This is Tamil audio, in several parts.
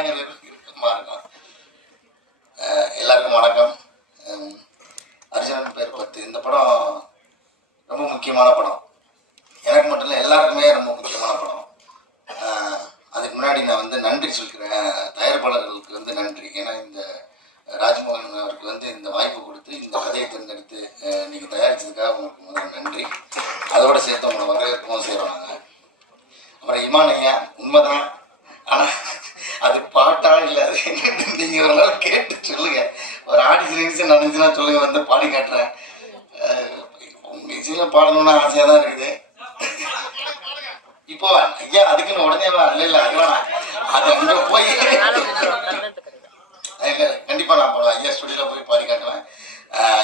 கதாநாயகர் இருக்குமா இருக்கும். எல்லாருக்கும் வணக்கம். அர்ஜுனன் பேர் 10 இந்த படம் ரொம்ப முக்கியமான படம். எனக்கு மட்டும் இல்லை, எல்லாருக்குமே ரொம்ப முக்கியமான படம். அதுக்கு முன்னாடி நான் வந்து நன்றி சொல்கிறேன் தயாரிப்பாளர்களுக்கு வந்து நன்றி. ஏன்னா இந்த ராஜ்மோகன் அவருக்கு வந்து இந்த வாய்ப்பு கொடுத்து இந்த கதையை தேர்ந்தெடுத்து நீங்கள் தயாரித்ததுக்காக உங்களுக்கு முதல் நன்றி. அதோடு சேர்த்து உங்களை வரவேற்கவும் செய்கிறோம் நாங்கள். அப்புறம் இமான் ஐயா, உண்மைதான், ஆனால் அது பாட்டா இல்லை, அது என்னன்னு நீங்கள் ஒரு நாள் கேட்டு சொல்லுங்கள். ஒரு ஆடிஷன் நடந்துச்சுன்னா சொல்லுங்கள், வந்து பாடி காட்டுறேன். மியூசிக்கில் பாடணும்னு ஆசையாக தான் இருக்குது. இப்போ ஐயா அதுக்குன்னு உடனே இல்லை அது வேணாம், அது அங்கே போய் கண்டிப்பாக நான் போடுவேன். ஐயா ஸ்டுடியோவில் போய் பாடி காட்டுவேன்.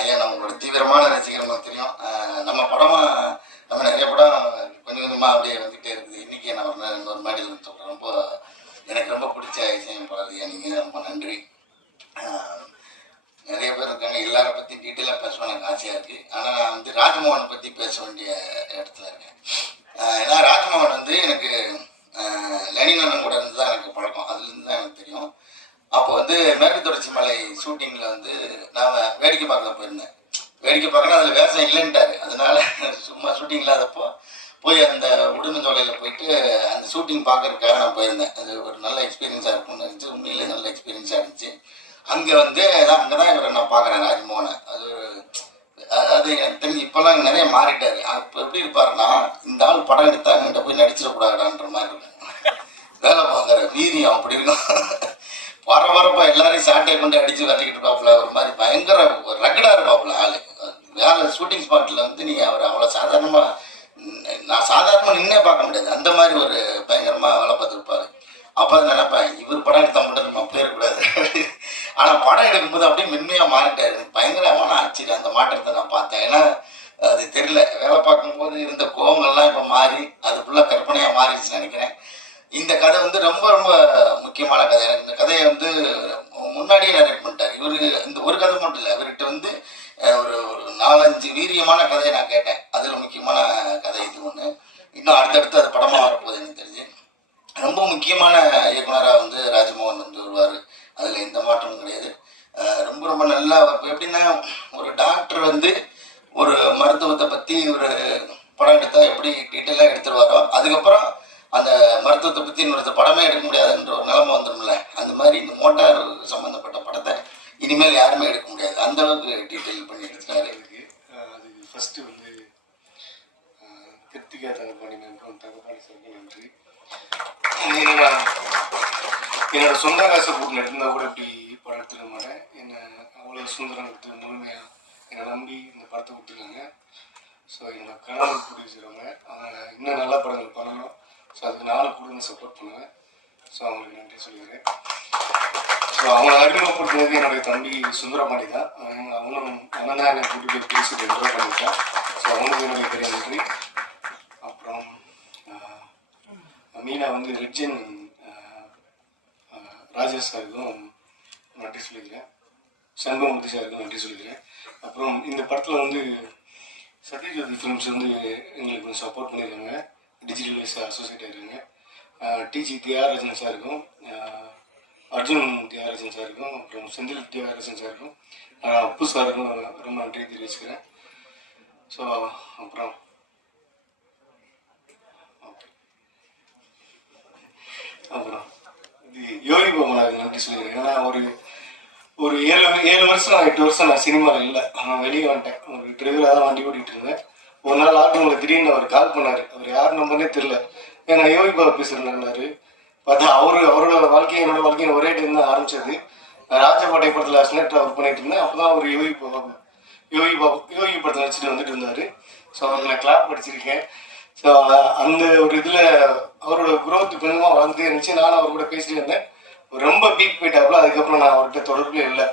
ஐயா நம்மளோட தீவிரமான ரசிகர் நமக்கு தெரியும். நம்ம படமாக நம்ம நிறைய படம் கொஞ்சம் கொஞ்சமாக அப்படியே வந்துகிட்டே இருக்குது. இன்றைக்கி நான் இன்னொரு மேடையில் சொல்கிறேன். ரொம்ப எனக்கு ரொம்ப பிடிச்ச இசையமைப்பாளர் ஐயா, நீங்கள் ரொம்ப நன்றி. நிறைய பேர் இருக்காங்க, எல்லாரை பற்றி டீட்டெயிலாக பேசணும் எனக்கு ஆசையாக இருக்குது. ஆனால் நான் வந்து ராஜ்மோகனை பற்றி பேச வேண்டிய இடத்துல இருக்கேன். ஏன்னா ராஜ்மோகன் வந்து எனக்கு லெனின் கூட இருந்து தான் எனக்கு பழக்கம், அதுலேருந்து தான் எனக்கு தெரியும். அப்போ வந்து மேற்கு தொடர்ச்சி மலை ஷூட்டிங்கில் வந்து நான் வேடிக்கை பார்க்க போயிருந்தேன். வேடிக்கை பார்க்கணும், அதில் வேஷம் இல்லைன்ட்டாரு. அதனால சும்மா ஷூட்டிங் இல்லாதப்போ போய் அந்த உடுமஞ்சோலையில் போயிட்டு அந்த ஷூட்டிங் பார்க்கறதுக்காக நான் போயிருந்தேன். அது ஒரு நல்ல எக்ஸ்பீரியன்ஸாக இருக்கும்னு இருந்துச்சு. உண்மையிலே நல்ல எக்ஸ்பீரியன்ஸாக இருந்துச்சு. அங்கே வந்து அங்கே தான் இவரை நான் பார்க்குறேன், ராஜ்மோகனை. அது எனக்கு தெரிஞ்சு இப்போல்லாம் நிறைய மாறிட்டார். இப்போ எப்படி இருப்பாருன்னா, இந்த ஆள் படம் எடுத்தா என்கிட்ட போய் நடிச்சிடக்கூடாதுன்ற மாதிரி இருக்கும். வேலை பார்க்குற வீரியம் அப்படி இருக்கும். வரப்போ எல்லாரையும் சாட்டையை கொண்டு அடித்து விரட்டிக்கிட்டு இருப்பாப்புல. ஒரு மாதிரி பயங்கர ரகடாக இருப்பாப்புல ஆள். வேலை ஷூட்டிங் ஸ்பாட்டில் வந்து நீங்கள் அவர் அவ்வளோ சாதாரணமாக, நான் சாதாரணமாக நின்னே பார்க்க முடியாது, அந்த மாதிரி ஒரு பயங்கரமாக வேலை பார்த்துருப்பார். அப்போ அதை நினைப்பேன், இவர் படம் எடுத்தால் மட்டும் நம்ம போயிடக்கூடாது. ஆனால் படம் எடுக்கும்போது அப்படியே மென்மையாக மாறிட்டார். எனக்கு பயங்கரமான ஆச்சரியம் அந்த மாற்றத்தை நான் பார்த்தேன். ஏன்னா அது தெரியல, வேலை பார்க்கும்போது இருந்த கோவங்கள்லாம் இப்போ மாறி அது ஃபுல்லாக கற்பனையாக மாறிடுச்சுன்னு நினைக்கிறேன். இந்த கதை வந்து ரொம்ப ரொம்ப முக்கியமான கதை. எனக்கு இந்த கதையை வந்து முன்னாடியே நரேட் பண்ணிட்டார் இவர். இந்த ஒரு கதை மட்டும் இல்லை, இவர்கிட்ட வந்து ஒரு 4-5 வீரியமான கதையை நான் கேட்டேன். அதில் முக்கியமான கதை இது ஒன்று. இன்னும் அடுத்தடுத்து அது படமாக வரப்போகுது எனக்கு தெரிஞ்சு. ரொம்ப முக்கியமான இயக்குனராக வந்து ராஜ்மோகன் வந்து வருவார், அதில் எந்த மாற்றமும் கிடையாது. ரொம்ப ரொம்ப நல்லா எப்படின்னா, ஒரு டாக்டர் வந்து ஒரு மருத்துவத்தை பற்றி ஒரு படம் எடுத்தால் எப்படி டீட்டெயிலாக எடுத்துருவாரோ, அதுக்கப்புறம் அந்த மருத்துவத்தை பற்றி இன்னொருத்த படமே எடுக்க முடியாதுன்ற ஒரு நிலைமை வந்துடும்ல. அந்த மாதிரி இந்த மோட்டார் சம்மந்தப்பட்ட படத்தை இனிமேல் யாருமே எடுக்க முடியாது, அந்த அளவுக்கு டீட்டெயில் பண்ணி எடுத்துட்டாரு. அது ஃபஸ்ட்டு வந்து கிருத்திகா தங்கப்பாடி நன்றி, தங்கப்பாடி சார் நன்றி. என்னோட சொந்த காசை போட்டு எடுத்திருந்தா கூட இப்படி படம் எடுத்துக்க மாட்டேன். என்னை அவ்வளோ சுந்தரம் எடுத்து முழுமையாக என்னை நம்பி இந்த படத்தை கொடுத்துருக்காங்க. ஸோ என்னோட கனவு ப்ரொடியூசரவங்க, அவங்க இன்னும் நல்ல படங்கள் பண்ணணும். ஸோ அதுக்கு நானும் கூட சப்போர்ட் பண்ணுவேன். ஸோ அவங்களுக்கு நன்றி சொல்லிக்கிறேன். ஸோ அவங்கள அறிமுகப்படுத்தினது என்னுடைய தம்பி சுந்தரமாடி தான். அவன் தான் என்னை கூட்டிகிட்டு பேசிட்டு என்ஜாய் பண்ணிட்டான். ஸோ அவங்களுக்கு என்னுடைய பெரிய நன்றி. அப்புறம் மீனா வந்து ரிட்ஜன் ராஜேஷ் சாருக்கும் நன்றி சொல்லிக்கிறேன். சண்முகமூர்த்தி சாருக்கும் நன்றி சொல்லிக்கிறேன். அப்புறம் இந்த படத்தில் வந்து சத்யஜோதி ஃபிலிம்ஸ் வந்து எங்களுக்கு கொஞ்சம் சப்போர்ட் பண்ணியிருக்காங்க, டிஜிட்டல் வைஸ் அசோசியேட் ஆகிருக்காங்க. டிஜி தியாகராஜன் சாருக்கும், அர்ஜுன் தியாகராஜன் சாருக்கும், அப்புறம் செந்தில் தியாகராஜன் சாருக்கும், அப்பு சாருக்கும் ரொம்ப நன்றி தெரிவிச்சுக்கிறேன். ஸோ அப்புறம் இது யோகி பாபுக்கு நன்றி சொல்லிக்கிறேன். ஏன்னா ஒரு 7 வருஷம் 8 வருஷம் நான் சினிமாவில் இல்லை, நான் வெளியே வந்துட்டேன். ஒரு டிரைவராக தான் வண்டி ஓட்டிகிட்டு இருந்தேன். ஒரு நாள் லாக்டவுனில் திடீர்னு அவர் கால் பண்ணார். அவர் யார் நம்பர்னே தெரில. ஏன்னா யோகி பாபு பேசுகிறேன்னாரு. பார்த்தா அவரோட வாழ்க்கையும் என்னோட வாழ்க்கையும் ஒரே டைம் தான் ஆரம்பிச்சது. ராஜபாட்டை படத்தில் அஸ்னேட் ஒர்க் பண்ணிட்டு இருந்தேன். அப்போ தான் அவர் யோகி படத்தில் நடிச்சுட்டு வந்துட்டு இருந்தார். ஸோ அவருக்கு நான் கிளாப் படிச்சிருக்கேன். ஸோ அந்த ஒரு இதில் அவரோட குரோத் கொஞ்சமாக வளர்ந்துட்டே இருந்துச்சு. நானும் அவர் கூட பேசிட்டு இருந்தேன். ரொம்ப பீக் போயிட்டாப்புல. அதுக்கப்புறம் நான் அவர்கிட்ட தொடர்புல இல்லை,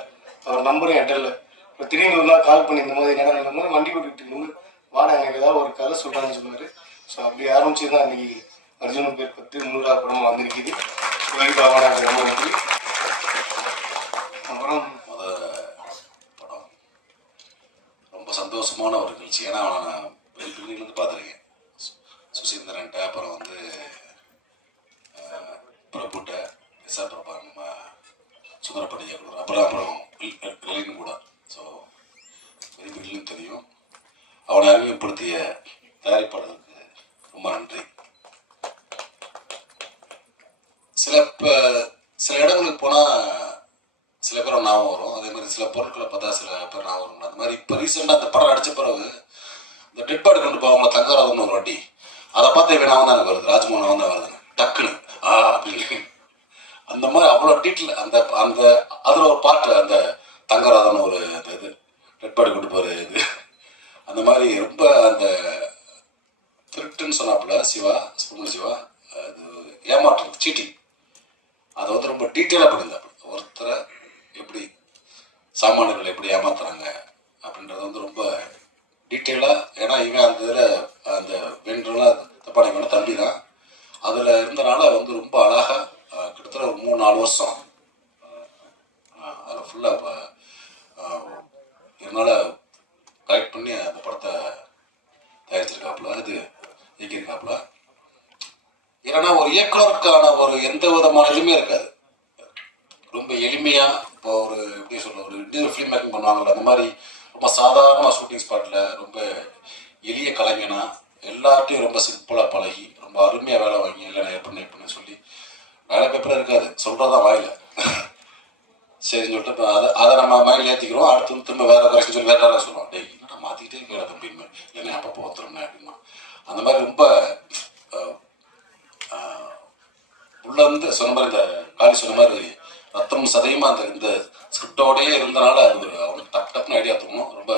அவர் நம்பரும் என்கிட்ட இல்லை. இப்போ திடீர்னு ஒரு நாள் கால் பண்ணியிருந்த போது என்னடா போது வண்டி ஓட்டிகிட்டு இருக்கும்போது வாடா எனக்கு ஏதாவது ஒரு கதை சொல்கிறான்னு சொன்னார். ஸோ அப்படி ஆரம்பிச்சு தான் அன்றைக்கி அர்ஜுனன் பேர் 10 100வது படமாக வந்திருக்குது. கோயில்காவான ரொம்ப நன்றி. அப்புறம் படம் ரொம்ப சந்தோஷமான ஒரு நிகழ்ச்சி. ஏன்னா அவனை நான் வெளிப்பிள்ளைலேருந்து பார்த்துருக்கேன். சுசீந்திரன்ட்ட, அப்புறம் வந்து பிரபுட்ட, எஸ்ஆர் பிரபா நம்ம சுந்தரப்படி இயக்குனர் அப்புறம் லீன் கூட. ஸோ விரும்பிகளும் தெரியும். அவனை அறிமுகப்படுத்திய தயாரிப்பாளருக்கு ரொம்ப நன்றி. சில இடங்களுக்கு போனால் சில பேர் ஞாபகம் வரும், அதே மாதிரி சில பொருட்களை பார்த்தா சில பேர் ஞாபகம் வரும். அந்த மாதிரி இப்போ ரீசெண்டாக அந்த படம் அடித்த பிறகு இந்த டெட் பாடி கொண்டு போவாங்களா தங்கராதம்னு ஒரு வாட்டி, அதை பார்த்து இவன் தான் எனக்கு வருது, ராஜ்மோகன் தான் வருதுங்க டக்குன்னு அப்படின்னு. அந்த மாதிரி அவ்வளோ டீட்டெயில் அந்த அந்த அதில் ஒரு பாட்டு அந்த தங்கராதம்னு ஒரு அந்த இது டெட் பாடி கொண்டு போகிற இது, அந்த மாதிரி ரொம்ப அந்த திருட்டுன்னு சொன்னாப்புல சுப்ரமணிய சிவா அது ஏமாற்றம் சீட்டிங் அதை வந்து ரொம்ப டீட்டெயிலாக பண்ணியிருந்தாப்புல. ஒருத்தரை எப்படி சாமானியர்கள் எப்படி ஏமாத்துறாங்க அப்படின்றது வந்து ரொம்ப டீட்டெயிலாக. ஏன்னா இவன் அந்த இதில் அந்த வென்றெல்லாம் தப்பான வேணும் தம்பி தான் அதில் இருந்தனால வந்து ரொம்ப அழகாக கிட்டத்தட்ட ஒரு 3-4 வருஷம் அதில் ஃபுல்லாக இதனால் கரெக்ட் பண்ணி அந்த படத்தை தயாரிச்சிருக்காப்புல, இது இயக்கியிருக்காப்புல. ஏன்னா ஒரு இயக்குனருக்கான ஒரு எந்த விதமான இதுவுமே இருக்காது. ரொம்ப எளிமையாக இப்போ ஒரு எப்படி சொல்ல ஒரு டிஜிட்டல் ஃபிலிம் மேக்கிங் பண்ணுவாங்கல்ல, அந்த மாதிரி ரொம்ப சாதாரணமாக ஷூட்டிங் ஸ்பாட்டில் ரொம்ப எளிய கலைஞனா எல்லார்ட்டையும் ரொம்ப சிம்பிளாக பழகி ரொம்ப அருமையாக வேலை வாங்கி இல்லை நான் எப்படி சொல்லி வேலை பேப்பராக இருக்காது, சொல்கிறதான் வாயில் சரின்னு சொல்லிட்டு இப்போ அதை நம்ம மைண்டில் ஏற்றிக்கிறோம். அடுத்து திரும்ப வேறு கரெக்ஷன் சொல்லி வேறு யாராவது சொல்லுவோம், டேய் என்னடா மாற்றிக்கிட்டே இருக்கா தம்பின்னு, இல்லை அப்பப்போ ஒத்துருந்தேன் அப்படின்னா அந்த மாதிரி ரொம்ப உள்ள வந்து சொன்ன மாதிரி இந்த காலி சொன்ன மாதிரி ரத்தம் சதையுமா அந்த இந்த ஸ்கிரிப்டோடயே இருந்தனால அது அவனுக்கு டக்குன்னு ஐடியா தோணும். ரொம்ப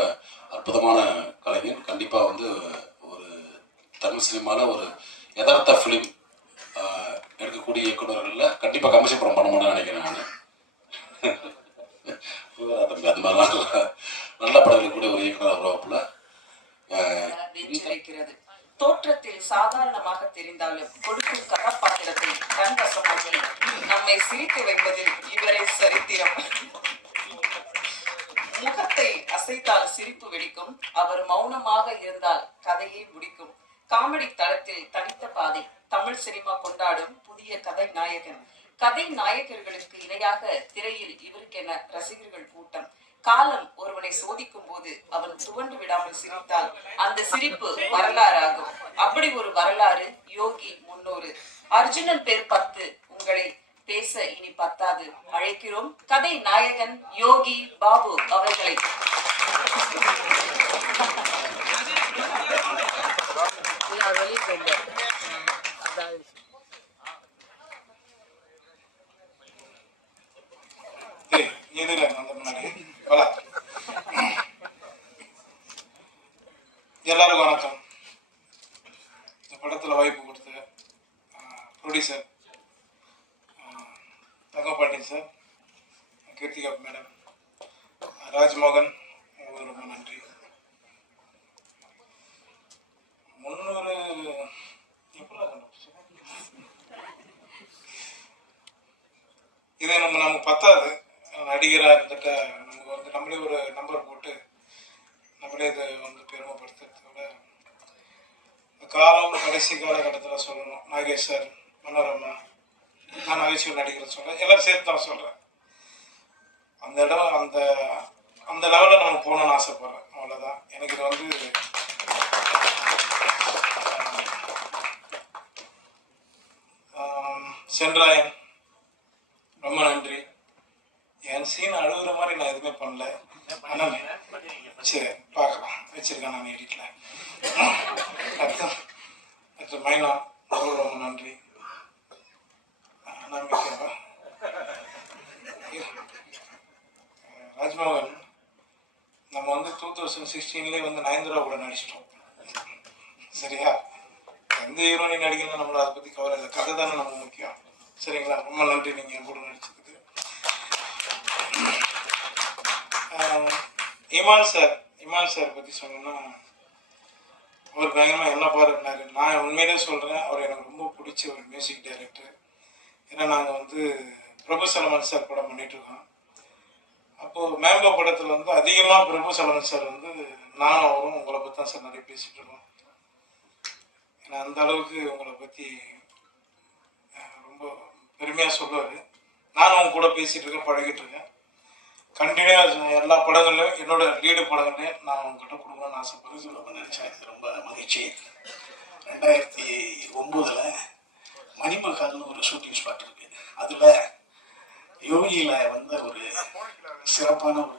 அற்புதமான கலைஞர். கண்டிப்பாக வந்து ஒரு தமிழ் சினிமாவில் ஒரு யதார்த்த ஃபிலிம் எடுக்கக்கூடிய இயக்குநர்களில் கண்டிப்பாக கமர்ஷியல் படம் பண்ணணும்னு நினைக்கிறேன் நான். தம்பி அது மாதிரிலாம் நல்ல படங்கள் கூட ஒரு இயக்குனர் உருவாப்புல தோற்றத்தில் சாதாரணமாக தெரிந்தாலும் கொடுக்கும் கதாபாத்திரத்தை தன்வசமாக நம்மை சிரிக்க வைப்பதில் இவரை சரித்திரம். முகத்தை அசைத்தால் சிரிப்பு வெடிக்கும், அவர் மௌனமாக இருந்தால் கதையை முடிக்கும். காமெடி தளத்தில் தனித்த பாதை, தமிழ் சினிமா கொண்டாடும் புதிய கதை நாயகன். கதை நாயகர்களுக்கு இணையாக திரையில் இவருக்கென ரசிகர்கள் கூட்டம். காலம் ஒருவனை சோதிக்கும் போது அவன் துவண்டு விடாமல் சிரித்தால் அந்த சிரிப்பு வரலாறாகும். அப்படி ஒரு வரலாறு யோகி 300. அர்ஜுனன் பேர் 10. உங்களை பேச இனி பத்தாது. அழைக்கிறோம் கதை நாயகன் யோகி பாபு அவர்களை. எல்லாருக்கும் வணக்கம். இந்த படத்தில் வாய்ப்பு கொடுத்த producer Thangapandi sir, Keerthika madam, Rajmohan, உங்களுக்கு ரொம்ப நன்றி. 300 இது நமக்கு பத்தாது. நடிகராக இருந்துட்ட நமக்கு வந்து நம்மளே ஒரு நம்பர் போட்டு நம்மளே இதை வந்து பெருமைப்படுத்துறத விட காலம் கடைசி காலகட்டத்தில் சொல்லணும். நாகேஷ் சார், மனோரமா, நான் நகைச்சுவை நடிகர் சொல்கிறேன், எல்லாரும் சேர்த்து தான் சொல்கிறேன். அந்த இடம் அந்த அந்த லெவலில் நம்ம போகணும்னு ஆசைப்பட்றேன். அவ்வளோதான். எனக்கு இது வந்து சென்றாயன் ரொம்ப நன்றி. என் சீன் அழுகுற மாதிரி நான் எதுவுமே பண்ணல. ஆனால் சரி பார்க்கலாம், வச்சிருக்கேன் நான் எடிட்டில். அடுத்து மைனா ரொம்ப நன்றி. நம்பிக்கைப்பா ராஜ்மோகன், நம்ம வந்து 2016 வந்து நயன்தாரா கூட நடிச்சிட்டோம். சரியா? எந்த ஹீரோனி நடிக்கணும் நம்மள அதை பற்றி கவலை இல்லை, கதை தானே நம்ம முக்கியம். சரிங்களா? ரொம்ப நன்றி நீங்கள் என் கூட நடிச்சதுக்கு. இமான் சார் பற்றி சொன்னோன்னா அவர் பயங்கரமாக என்ன பாருன்னாரு. நான் உண்மையிலே சொல்கிறேன், அவர் எனக்கு ரொம்ப பிடிச்ச ஒரு மியூசிக் டைரக்டர். ஏன்னா நாங்கள் வந்து பிரபு சலமன் சார் படம் பண்ணிகிட்ருக்கோம். அப்போது மேம்போ படத்தில் வந்து அதிகமாக பிரபு சலமன் சார் வந்து நானும் அவரும் உங்களை பற்றி தான் சார் நிறைய பேசிகிட்டு இருக்கோம். ஏன்னா அந்த அளவுக்கு உங்களை பற்றி ரொம்ப பெருமையாக சொல்லுவார். நானும் அவங்க கூட பேசிகிட்டு இருக்கேன், பழகிட்டு இருக்கேன். கண்டினியூவாக எல்லா படங்கள்லையும் என்னோட லீடு படங்கள்லையும் நான் உங்ககிட்ட கொடுக்கணும்னு ஆசைப்படுறேன். சொல்லணும்னு நினச்சேன். எனக்கு ரொம்ப மகிழ்ச்சி. 2009 மணிமகால்னு ஒரு ஷூட்டிங் ஸ்பாட் இருக்கு. அதில் யோகியில வந்த ஒரு சிறப்பான ஒரு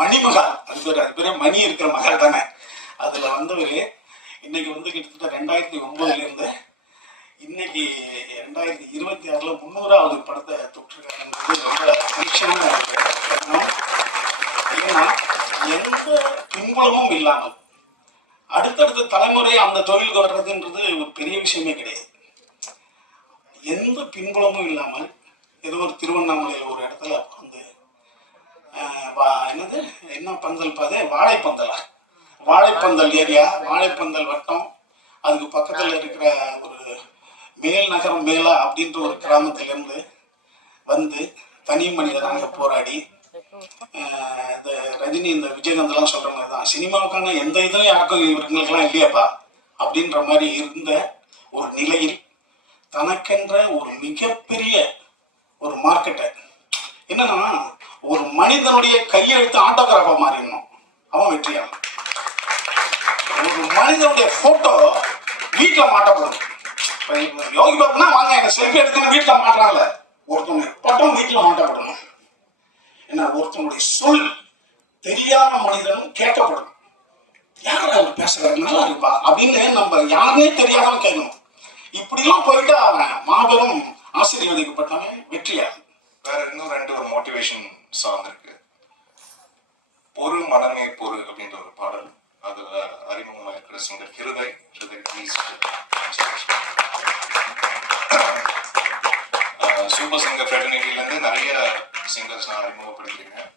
மணிமகால், அது பேர் மணி இருக்கிற மகால் தானே. அதில் வந்தவர் இன்னைக்கு வந்து கிட்டத்தட்ட 2009 இன்னைக்கு 2026 300வது படத்தை தொற்றுருக்காங்க. ரொம்ப மகிழ்ச்சியான ஒரு தருணம். ஏன்னா எந்த பின்புலமும் இல்லாமல் அடுத்தடுத்த தலைமுறை அந்த தொழிலுக்கு வர்றதுன்றது ஒரு பெரிய விஷயமே கிடையாது. எந்த பின்புலமும் இல்லாமல் ஏதோ ஒரு திருவண்ணாமலையில் ஒரு இடத்துல வந்து என்னது என்ன பந்தல் பாதை, வாழைப்பந்தல் ஏரியா, வாழைப்பந்தல் வட்டம், அதுக்கு பக்கத்தில் இருக்கிற ஒரு மேல் நகரம் மேலா அப்படின்ற ஒரு கிராமத்திலேருந்து வந்து தனி மனிதனாக போராடி இந்த ரஜினி இந்த விஜயகாந்த்லாம் சொல்ற மாதிரி தான் சினிமாவுக்கான எந்த இதுவும் யாருக்கும் இவங்களுக்கெல்லாம் இல்லையாப்பா அப்படின்ற மாதிரி இருந்த ஒரு நிலையில் தனக்கென்ற ஒரு மிகப்பெரிய ஒரு மார்க்கெட்டை, என்னன்னா ஒரு மனிதனுடைய கையெழுத்து ஆட்டோகிராஃபா மாறிடணும், அவன் வெற்றியாளன். ஒரு மனிதனுடைய போட்டோ வீட்டுல மாட்டப்படும். யோகி பாபுனா வாங்க என்ன செல்ஃபி எடுத்துன்னு வீட்டுல மாட்டுறாங்கல்ல, ஒருத்தவங்க பட்டம் வீட்டுல மாட்டப்படணும். என்ன, ஒருத்தவங்களுடைய சொல் தெரியாத மனிதனும் கேட்கப்படணும். யார் அவர் பேசுறாரு, நல்லா இருப்பா அப்படின்னு நம்ம யாருமே தெரியாதவன் கேட்கணும். இப்படிலாம் போயிட்டு அவன் மாபெரும் ஆசீர்வதிக்கப்பட்டவன் வெற்றியாளன். வேற இன்னும் ஒரு மோட்டிவேஷன் சாங் இருக்கு, பொறு மனமே பொறு அப்படின்ற ஒரு பாடல். அதுல அறிமுகமாக இருக்கிற singer Hriday please. Super singer ஃப்ரெட்டர்னிட்டிலேருந்து நிறைய சிங்கர்ஸ் நான் அறிமுகப்படுத்தியிருக்கேன்.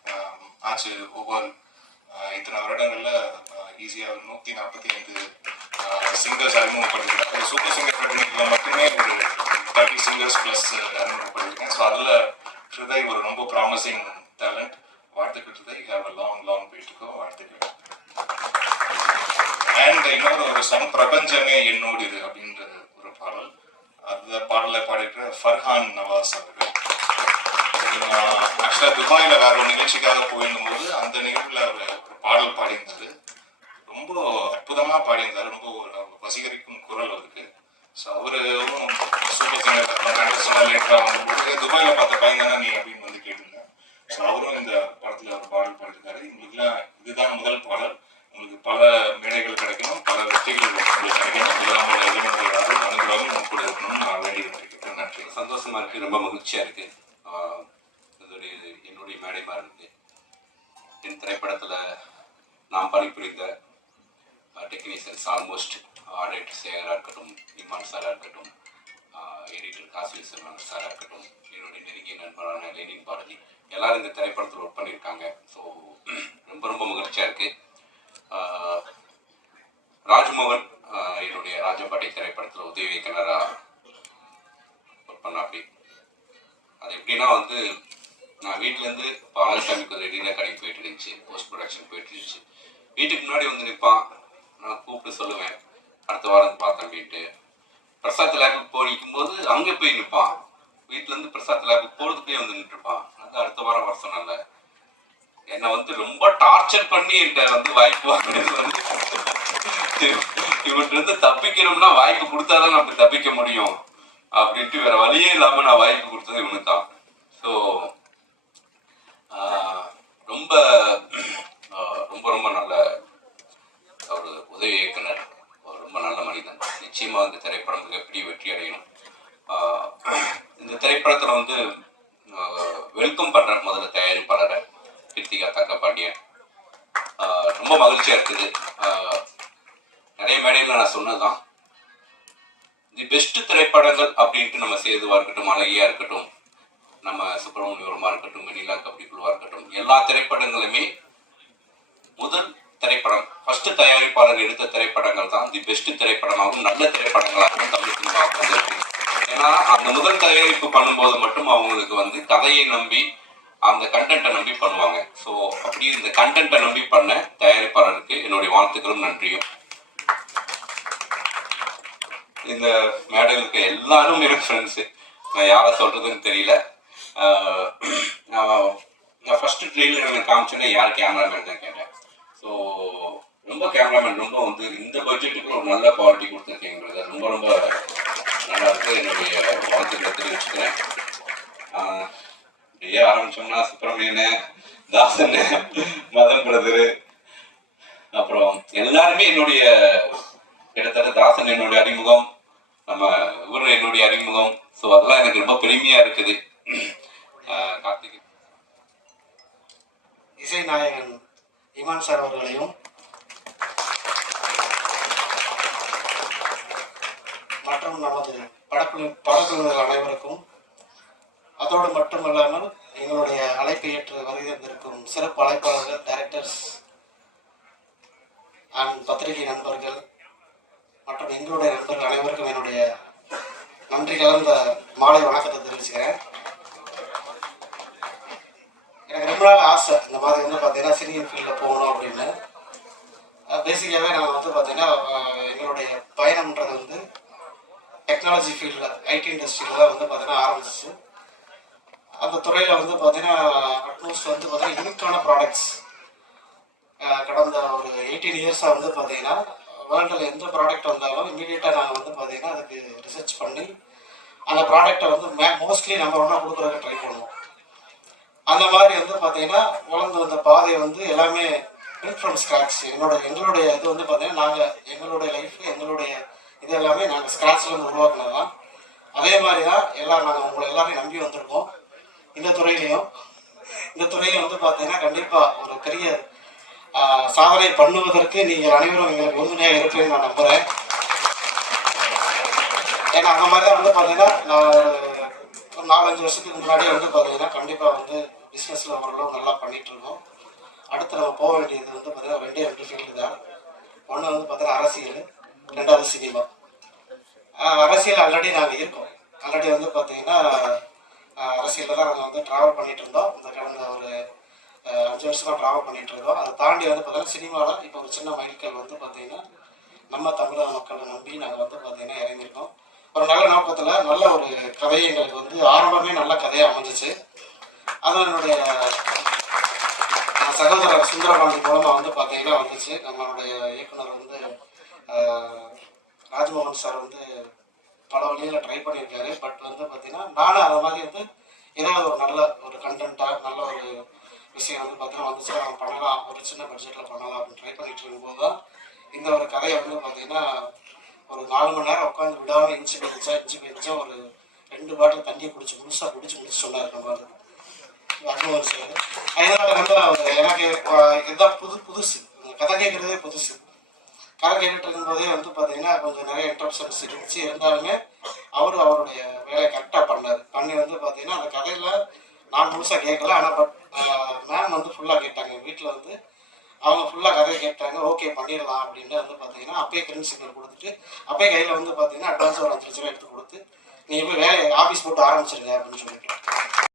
ஆச்சு ஒவ்வொரு இத்தனை வருடங்கள்ல ஈஸியாக 145 சிங்கர்ஸ் அறிமுகப்படுத்திருக்கேன். ஒரு சூப்பர் சிங்கர் ஃப்ரெட்டர்னிட்டியில் மட்டுமே ஒரு 30 சிங்கர்ஸ் ப்ளஸ் அறிமுகப்படுத்திருக்கேன். ஸோ அதில் ஹிருதய் ஒரு ரொம்ப ப்ராமிசிங் டேலண்ட். வாழ்த்துக்கள் ஹிருதய், ஹேவ் அ லாங் போயிட்டுக்கோ, வாழ்த்துக்கள். அண்ட் இன்னொரு ஒரு சாங் பிரபஞ்சமே என்னோடு இது அப்படின்ற ஒரு பாடல். அந்த பாடலை பாடிட்டு ஃபர்ஹான் நவாஸ் அவர்கள் ஆக்சுவலாக துபாயில் வேற ஒரு நிகழ்ச்சிக்காக போயிருந்தபோது அந்த நிகழ்வில் அவர் ஒரு பாடல் பாடியிருந்தாரு. ரொம்ப அற்புதமாக பாடியிருந்தார். ரொம்ப ஒரு வசீகரிக்கும் குரல் அவருக்கு. ஸோ அவரும் சூப்பர் சிங்கர் லேட்டராக வந்து துபாயில் பார்த்த பையன் தானே நீ அப்படின்னு வந்து கேட்டிருந்தேன். ஸோ அவரும் இந்த படத்தில் ஒரு பாடல் பாடியிருக்காரு. எங்களுக்குலாம் இதுதான் முதல் பாடல். உங்களுக்கு பல மேடைகள் கிடைக்கணும், பல வெற்றிகள் உங்களுக்கு கிடைக்கணும். இதெல்லாம் அனுகிரகம் கூட இருக்கணும்னு நான் வேண்டி இருக்கேன். நன்றி. சந்தோஷமா இருக்கு, ரொம்ப மகிழ்ச்சியா இருக்கு. என்னுடைய மேடை மாதிரி இருக்கு. என் திரைப்படத்துல நான் பணிபுரிந்த டெக்னீஷியன்ஸ் ஆல்மோஸ்ட் ஆடிட்டர் சேகராக இருக்கட்டும், இமான் சாராக இருக்கட்டும், எடிட்டர் காசி விஸ்வநாதன் சாராக இருக்கட்டும், என்னுடைய நெருங்கிய நண்பரான லெனின் பாரதி, எல்லாரும் இந்த திரைப்படத்தில் ஒர்க் பண்ணியிருக்காங்க. ஸோ ரொம்ப மகிழ்ச்சியாக இருக்கு. ராஜ்மோகன் என்னுடைய ராஜபாட்டி திரைப்படத்தில் உதவி இயக்குனராக ஒர்க் பண்ண. அப்படி அது எப்படின்னா வந்து நான் வீட்டிலேருந்து பாலசாமிக்கு ஒரு ரெடியாக கடைக்கு போயிட்டு இருந்துச்சு, போஸ்ட் ப்ரொடக்ஷன் போயிட்டு இருந்துச்சு. வீட்டுக்கு முன்னாடி வந்து நிற்பான், நான் கூப்பிட்டு சொல்லுவேன் அடுத்த வாரம் பார்த்தேன் வீட்டு. பிரசாத் லேபுக்கு போடிக்கும் போது அங்கே போய் நிற்பான். வீட்டிலேருந்து பிரசாத் லேபுக்கு போகிறதுக்கே வந்து நின்றுப்பான். அது அடுத்த வாரம் வர சொன்னால என்னை வந்து ரொம்ப டார்ச்சர் பண்ணி என்கிட்ட வந்து வாய்ப்பு வாங்கினது வந்து இவன்ட்டு இருந்து தப்பிக்கணும்னா வாய்ப்பு கொடுத்தாதான் நம்ம தப்பிக்க முடியும் அப்படின்ட்டு வேற வழியே இல்லாமல் நான் வாய்ப்பு கொடுத்தது இவனுக்கு தான். ஸோ ரொம்ப நல்ல ஒரு உதவி இயக்குனர், ரொம்ப நல்ல மனிதன். நிச்சயமா இந்த திரைப்படம் மிகப்பெரிய வெற்றி அடையணும். இந்த திரைப்படத்தில் வந்து வெல்கம் பண்றேன் முதல்ல தயாரிப்பாளரை கிருத்திகா தக்கபாண்டியன். ரொம்ப மகிழ்ச்சியா இருக்குது. நிறைய மேடையில் நான் சொன்னதுதான், தி பெஸ்ட் திரைப்படங்கள் அப்படின்ட்டு நம்ம சேதுவா இருக்கட்டும், அழகியா இருக்கட்டும், நம்ம சுப்பிரமணியவரமா இருக்கட்டும், வெண்ணிலா கபடிக்குழுவா இருக்கட்டும், எல்லா திரைப்படங்களுமே முதல் திரைப்படம் ஃபர்ஸ்ட் தயாரிப்பாளர் எடுத்த திரைப்படங்கள் தான் தி பெஸ்ட் திரைப்படமாகவும் நல்ல திரைப்படங்களாகவும் தமிழ் சினிமாவுக்கு வந்திருக்கு. ஏன்னா அந்த முதல் தயாரிப்பு பண்ணும்போது மட்டும் அவங்களுக்கு வந்து கதையை நம்பி அந்த கண்டென்ட்டை நம்பி பண்ணுவாங்க. ஸோ அப்படி இந்த கண்டென்ட்டை நம்பி பண்ண தயாரிப்பாளருக்கு என்னுடைய வாழ்த்துக்களும் நன்றியும். இந்த மேடையில் இருக்க எல்லாரும் என் ஃப்ரெண்ட்ஸு, நான் யாரை சொல்றதுன்னு தெரியல. ஆஹ் நான் ஃபஸ்ட்டு ட்ரெயிலர் எனக்கு காமிச்சோன்னே யார் கேமராமேன் தான் கேட்டேன். ஸோ ரொம்ப கேமராமேன் ரொம்ப வந்து இந்த பட்ஜெட்டுக்கு ஒரு நல்ல குவாலிட்டி கொடுத்துருக்கீங்கிறது ரொம்ப ரொம்ப நல்லா இருக்கு. என்னுடைய வாழ்த்துக்களை தெரிவிச்சுக்கிறேன். இப்படியே ஆரம்பிச்சோம்னா சுப்பிரமணியன், தாசன், மதன் பிரதரு, அப்புறம் எல்லாருமே என்னுடைய கிட்டத்தட்ட தாசன் என்னுடைய அறிமுகம், நம்ம இவரு என்னுடைய அறிமுகம். ஸோ அதெல்லாம் எனக்கு ரொம்ப பெருமையா இருக்குது. கார்த்திக் இசை நாயகன் இமான் சார் அவர்களையும் மற்றும் நமது படக்குழுவினர் அனைவருக்கும், அதோடு மட்டுமல்லாமல் எங்களுடைய அழைப்பை ஏற்று வருகை தந்திருக்கும் சிறப்பு அழைப்பாளர்கள், டைரக்டர்ஸ் அண்ட் பத்திரிகை நண்பர்கள் மற்றும் எங்களுடைய நண்பர்கள் அனைவருக்கும் என்னுடைய நன்றி கலந்த மாலை வணக்கத்தை தெரிவிச்சுக்கிறேன். எனக்கு ரொம்ப நாள் ஆசை இந்த மாதிரி வந்து பார்த்தீங்கன்னா சினிமா ஃபீல்டில் போகணும் அப்படின்னு. பேசிக்காகவே நாங்கள் வந்து பார்த்தீங்கன்னா எங்களுடைய பயணம்ன்றது வந்து டெக்னாலஜி ஃபீல்டில், ஐடி இண்டஸ்ட்ரியில் தான் வந்து பார்த்தீங்கன்னா ஆரம்பிச்சிச்சு. அந்த துறையில் வந்து பார்த்தீங்கன்னா அட்மோஸ்ட் வந்து பார்த்தீங்கன்னா யூனிக்கான ப்ராடக்ட்ஸ் கடந்த ஒரு 18 இயர்ஸாக வந்து பார்த்தீங்கன்னா வேர்ல்டில் எந்த ப்ராடக்ட் வந்தாலும் இமீடியட்டாக நாங்கள் வந்து பார்த்தீங்கன்னா அதுக்கு ரிசர்ச் பண்ணி அந்த ப்ராடக்டை வந்து மோஸ்ட்லி நம்ம ஒன்றா கொடுக்குறதுக்கு ட்ரை பண்ணுவோம். அந்த மாதிரி வந்து பார்த்தீங்கன்னா வளர்ந்து வந்த பாதை வந்து எல்லாமே பில்ட் ஃப்ரம் ஸ்க்ராட்ச். எங்களுடைய இது வந்து பார்த்தீங்கன்னா நாங்கள் எங்களுடைய லைஃப், எங்களுடைய இது எல்லாமே நாங்கள் ஸ்க்ராட்ச்லேருந்து உருவாக்குனது தான். அதே மாதிரி தான் நாங்கள் உங்களை எல்லாரையும் நம்பி வந்திருக்கோம். இந்த துறையிலையும் வந்து பார்த்தீங்கன்னா கண்டிப்பாக ஒரு பெரிய சாதனை பண்ணுவதற்கு நீங்கள் அனைவரும் எங்களுக்கு உறுதுணையாக இருப்பீங்கன்னு நான் நம்புகிறேன். ஏன்னா அந்த மாதிரி தான் வந்து பார்த்தீங்கன்னா நான் ஒரு 4-5 வருஷத்துக்கு முன்னாடியே வந்து பார்த்தீங்கன்னா கண்டிப்பாக வந்து பிஸ்னஸில் ஓரளவு நல்லா பண்ணிகிட்ருக்கோம். அடுத்து நம்ம போக வேண்டியது வந்து பார்த்தீங்கன்னா 2 ஃபீல்டு தான். ஒன்று வந்து பார்த்தீங்கன்னா அரசியல், 2வது சினிமா. அரசியல் ஆல்ரெடி நாங்கள் இருக்கோம். ஆல்ரெடி வந்து பார்த்தீங்கன்னா அரசியலில் தான் நாங்கள் வந்து ட்ராவல் பண்ணிகிட்டு இருந்தோம். இந்த கடந்த ஒரு 5 வருஷமாக ட்ராவல் பண்ணிகிட்டு இருக்கோம். அதை தாண்டி வந்து பார்த்தீங்கன்னா சினிமாவில் இப்போ ஒரு சின்ன மைல்கல் வந்து பார்த்தீங்கன்னா நம்ம தமிழக மக்களை நம்பி நாங்கள் வந்து பார்த்தீங்கன்னா இறங்கியிருக்கோம். ஒரு நல்ல நோக்கத்தில் நல்ல ஒரு கதையை எங்களுக்கு வந்து ஆரம்பமே நல்ல கதையாக அமைஞ்சிச்சு. அது என்னுடைய சகோதரர் சுந்தரபாண்டி மூலமாக வந்து பார்த்தீங்கன்னா வந்துச்சு. நம்மளுடைய இயக்குனர் வந்து ராஜ்மோகன் சார் வந்து பல வழியில் ட்ரை பண்ணியிருக்காரு. பட் வந்து பார்த்தீங்கன்னா நானும் அதை மாதிரி வந்து ஏதாவது ஒரு நல்ல ஒரு கண்டென்ட்டாக நல்ல ஒரு விஷயம் வந்து பார்த்தீங்கன்னா வந்துச்சு, நம்ம பண்ணலாம், ஒரு சின்ன பட்ஜெட்டில் பண்ணலாம் அப்படின்னு ட்ரை பண்ணிட்டு இருக்கும்போது தான் இந்த ஒரு கதையை வந்து பார்த்தீங்கன்னா ஒரு 4 மணி நேரம் உட்காந்து விடாமல் இன்ச்சு பிரிச்சா ஒரு 2 பாட்டில் தண்ணியை முழுசாக குடிச்சு சொன்னார் நம்ம ராஜ்மோகன் சார். அதனால வந்து எனக்கு இதுதான் புதுசு கதை கேட்குறதே புதுசு. கதை கேட்டுட்டு இருக்கும்போதே வந்து பார்த்தீங்கன்னா கொஞ்சம் நிறைய இன்ட்ரப்ஷன்ஸ் இருந்துச்சு. இருந்தாலுமே அவருடைய வேலையை கரெக்டாக பண்ணி வந்து பார்த்தீங்கன்னா அந்த கதையில் நான் முழுசாக கேட்கல. ஆனால் பட் மேம் வந்து ஃபுல்லாக கேட்டாங்க. வீட்டில் வந்து அவங்க ஃபுல்லாக கதையை கேட்டாங்க. ஓகே பண்ணிடலாம் அப்படின்னு வந்து பார்த்தீங்கன்னா அப்பயே கிரீன் சிக்னல் கொடுத்துட்டு அப்பயே கையில் வந்து பார்த்தீங்கன்னா அட்வான்ஸ் ஒரு 5 லட்ச ரூபா எடுத்து கொடுத்து நீங்கள் போய் வேலையை ஆஃபீஸ் போட்டு ஆரம்பிச்சிருங்க அப்படின்னு சொல்லிட்டு